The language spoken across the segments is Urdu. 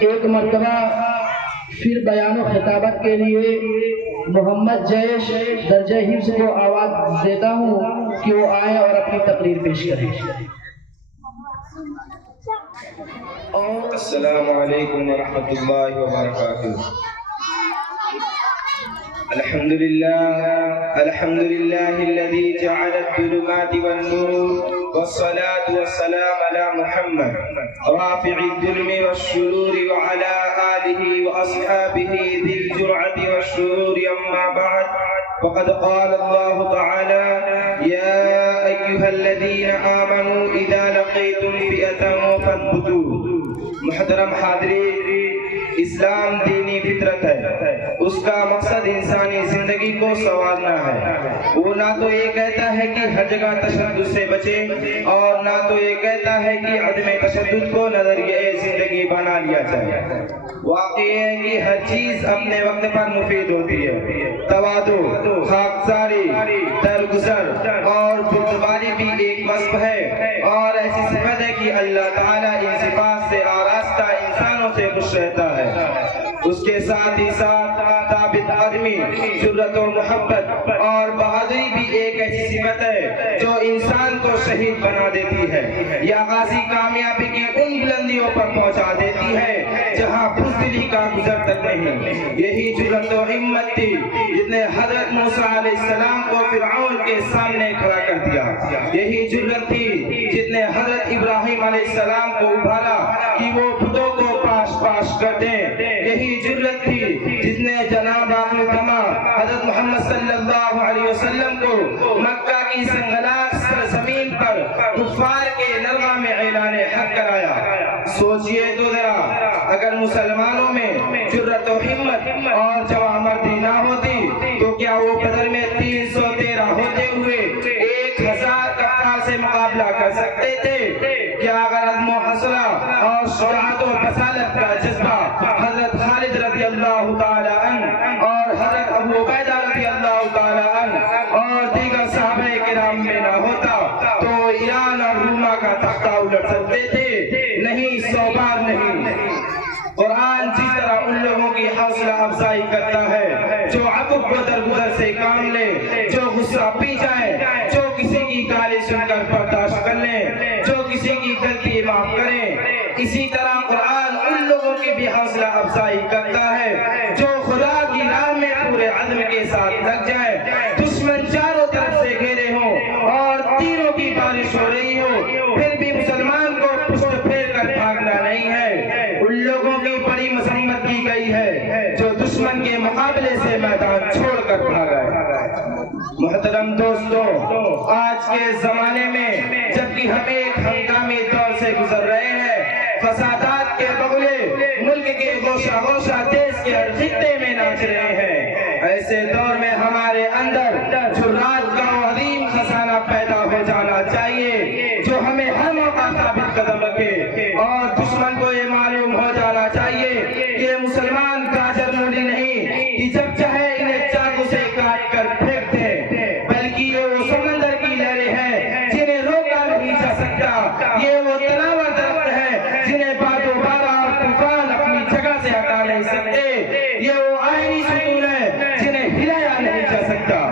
ایک مرتبہ پھر بیان و خطابت کے لیے محمد جیش درجہ حفظ کو آواز دیتا ہوں کہ وہ آئیں اور اپنی تقریر پیش کریں۔ السلام علیکم ورحمۃ اللہ وبرکاتہ۔ الحمد للہ الذی جعل الظلمات والنور والصلاة والسلام على محمد رافع الظلم والشرور وعلى آله وأصحابه ذي الجرعة والشرور أما بعد فقد قال الله تعالى يا أيها الذين آمنوا إذا لقيتم فئة فاثبتوا۔ محترم حاضرین، اسلام دینی فطرت ہے، اس کا مقصد انسانی زندگی کو سنوارنا ہے۔ وہ نہ تو یہ کہتا ہے کہ ہر جگہ تشدد سے بچیں اور نہ تو یہ کہتا ہے کہ عدم تشدد کو نظریہ زندگی بنا لیا جائے۔ واقعی ہے کہ ہر چیز اپنے وقت پر مفید ہوتی ہے۔ تواضع، خاکساری، درگزر اور بردباری بھی ایک وصف ہے اور ایسی صفت ہے کہ اللہ تعالیٰ ان صفات سے آراستہ انسانوں سے خوش رہتا ہے۔ اس کے ساتھ ہی ساتھ ثابت قدمی، جرأت و محبت اور بہادری بھی ایک ایسی صفت ہے جو انسان کو شہید بنا دیتی ہے یا غازی کامیابی کی ان بلندیوں پر پہنچا دیتی ہے جہاں بزدلی کا گزر تک نہیں۔ یہی جرأت و ہمت تھی جس نے حضرت موسیٰ علیہ السلام کو فرعون کے سامنے کھڑا کر دیا۔ یہی جرأت تھی جس نے حضرت ابراہیم علیہ السلام کو ابھارا کہ وہ بتوں کو پاش پاش کر دیں۔ یہی جرأت تھی جس نے جناب آخرتما حضرت محمد صلی اللہ علیہ وسلم کو مکہ کی سنگلاخ سرزمین پر کفار کے نرغہ میں اعلان حق کرایا۔ سوچئے تو ذرا، اگر مسلمانوں میں جرأت و ہمت اور جواں مردی نہ ہوتی تو کیا وہ بدر میں 313 ہوتے ہوئے 1000 کفار سے مقابلہ کر سکتے تھے؟ کیا اگر عزم و حوصلہ اور شجاعت و بصالت کا جذبہ حضرت خالد رضی اللہ تعالی عنہ اور حضرت ابو عبیدہ رضی اللہ تعالی عنہ اور دیگر صحابہ کرام میں نہ ہوتا تو ایران اور روما کا تختہ الٹ سکتے تھے؟ نہیں، 100 بار نہیں۔ قرآن جس طرح ان لوگوں کی حوصلہ افزائی کرتا ہے جو عفو و درگزر سے کام لے، جو غصہ پی جائے، جو کسی کی گالی سن کر برداشت کر لیں، جو کسی کی غلطی معاف کریں، اسی طرح قرآن ان لوگوں کی بھی حوصلہ افزائی کرتا ہے جو خدا کی راہ میں پورے عزم کے ساتھ لگ جائے، دشمن چاروں طرف سے گھیرے ہوں اور تیروں کی بارش ہو رہی ہو، پھر بھی مسلمان کو پشت پھیر کر بھاگنا نہیں ہے۔ ان لوگوں کی بڑی مذمت کی گئی ہے جو دشمن کے مقابلے سے میدان چھوڑ کر بھاگا ہے۔ محترم دوستو، آج کے زمانے میں جبکہ ہم ایک ہنگامی دور سے گزر رہے ہیں، فسادات کے بغلے ملک کے گوشہ گوشہ دیش کے ہر خطے میں ناچ رہے ہیں، ایسے دور میں ہمارے اندر جرأت کا عظیم خزانہ پیدا ہو جانا چاہیے جو ہمیں ہر موقع ثابت قدم رکھے اور دشمن کو یہ معلوم ہو جانا چاہیے کہ مسلمان گاجر مولی نہیں کہ جب چاہے انہیں چاقو سے کاٹ کر پھینک دے، بلکہ یہ وہ سمندر کی لہریں ہیں جنہیں روکا نہیں جا سکتا، یہ وہ تناور درخت ہے جنہیں باد و بارہ اور طوفان اپنی جگہ سے ہٹا نہیں سکتے، یہ وہ آئینی ستون ہے جنہیں ہلایا نہیں جا سکتا۔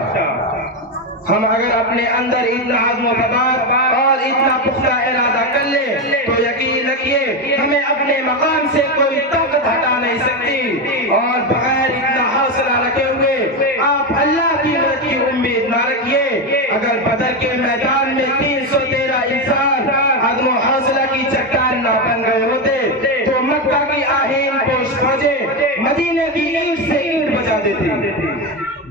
ہم اگر اپنے اندر اتنا عزم و ثبات اور اتنا پختہ ارادہ کر لیں تو یقین رکھیے ہمیں اپنے مقام سے کوئی طاقت ہٹا نہیں سکتی، اور بغیر اتنا حوصلہ رکھے ہوئے آپ اللہ کی مدد کی امید نہ رکھیے۔ اگر بدر کے میدان میں 313 انسان عزم و حوصلہ کی چٹان نہ بن گئے ہوتے تو مکہ کی آہین پوش فوجیں مدینے کی اینٹ سے اینٹ بجا دیتی۔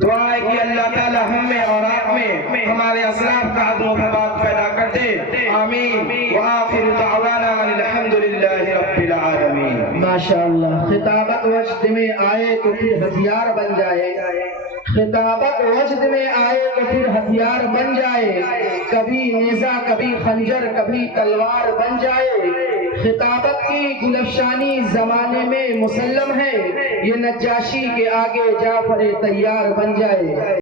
دعا ہے کہ اللہ تعالی ہم میں اور آپ میں ہمارے اسلاف کا عزم و ثبات پیدا کر دے، آمین۔ وآخر دعوانا الحمدللہ رب العالمین۔ ماشاءاللہ۔ خطابت وجد میں آئے تو پھر ہتھیار بن جائے، خطابت وجد میں آئے تو پھر ہتھیار بن جائے، کبھی نیزہ کبھی خنجر کبھی تلوار بن جائے۔ خطابت کی گلفشانی زمانے میں مسلم ہے، یہ نجاشی کے آگے جعفر تیار بن جائے۔